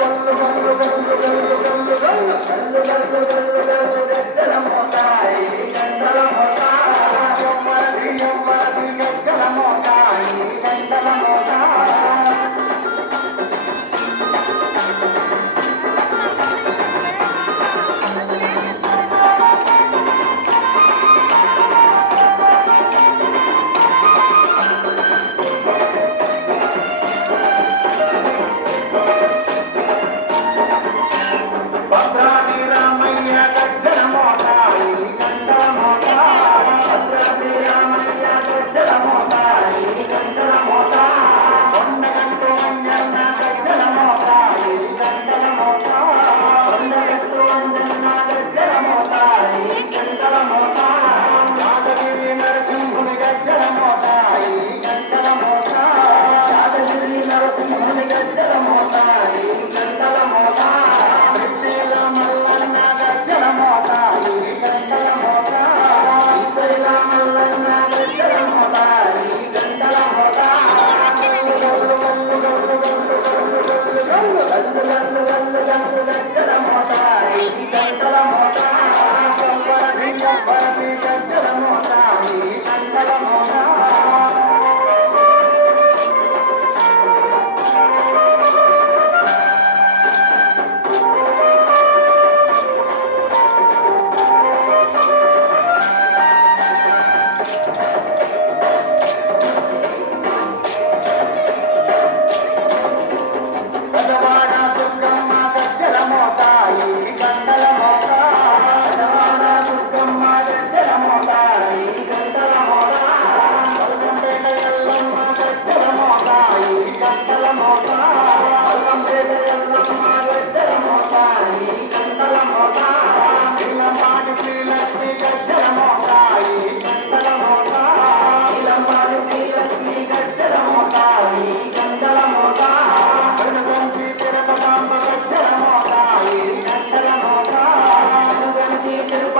గల్లు గల్లు గల్లు గల్లు గల్లు గల్లు గల్లు గల్లు గల్లు గల్లు గల్లు Yeah.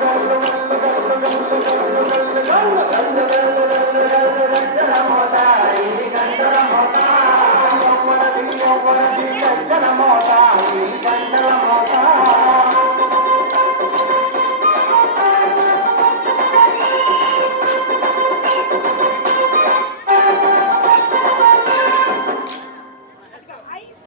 Thank you.